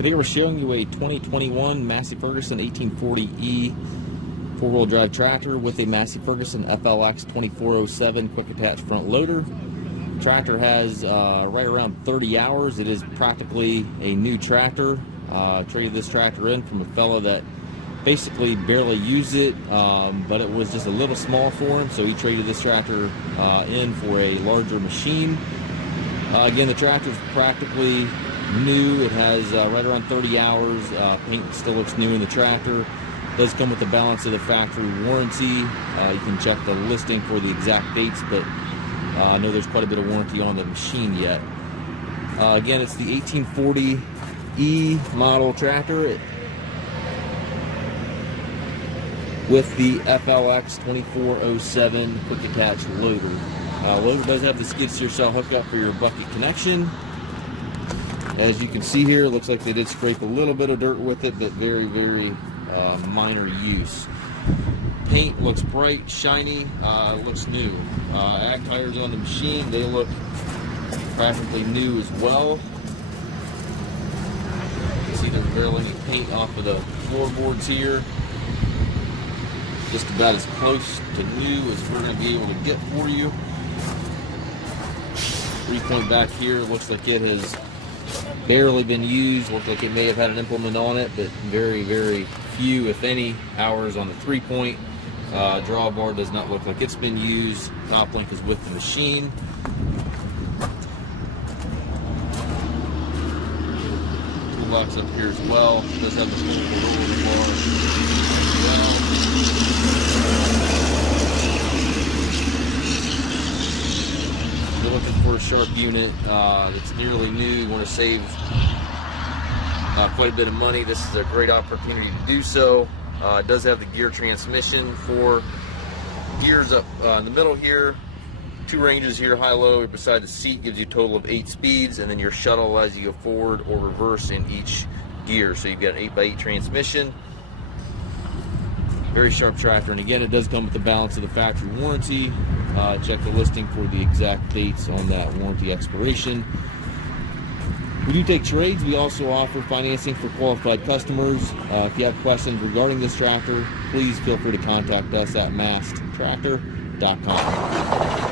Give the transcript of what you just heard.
Today we're showing you a 2021 Massey Ferguson 1840E four-wheel drive tractor with a Massey Ferguson FLX 2407 quick attach front loader. Tractor has right around 30 hours. It is practically a new tractor. Traded this tractor in from a fellow that basically barely used it, but it was just a little small for him, so he traded this tractor in for a larger machine. Again, the tractor is practically new. It has right around 30 hours. Paint still looks new in the tractor. It does come with the balance of the factory warranty. You can check the listing for the exact dates, but I know there's quite a bit of warranty on the machine yet. Again, it's the 1840E model tractor with the FLX 2407 quick attach loader. Loader does have the skid steer cell hookup for your bucket connection. As you can see here, it looks like they did scrape a little bit of dirt with it, but very, very minor use. Paint looks bright, shiny, looks new. Ag tires on the machine, they look practically new as well. You can see there's barely any paint off of the floorboards here. Just about as close to new as we're going to be able to get for you. 3-point back here, looks like it has barely been used. Looks like it may have had an implement on it, but very, very few, if any, hours on the 3-point. Drawbar does not look like it's been used. Top link is with the machine. Toolbox up here as well. It does have the full roller bar as well. You're looking for a sharp unit. It's nearly new. You want to save quite a bit of money. This is a great opportunity to do so. It does have the gear transmission. For gears up in the middle here, 2 ranges here, high-low beside the seat, gives you a total of 8 speeds, and then your shuttle allows you to go forward or reverse in each gear. So you've got an 8x8 transmission. Very sharp tractor, and again, it does come with the balance of the factory warranty. Check the listing for the exact dates on that warranty expiration. We do take trades. We also offer financing for qualified customers. If you have questions regarding this tractor, please feel free to contact us at massedtractor.com.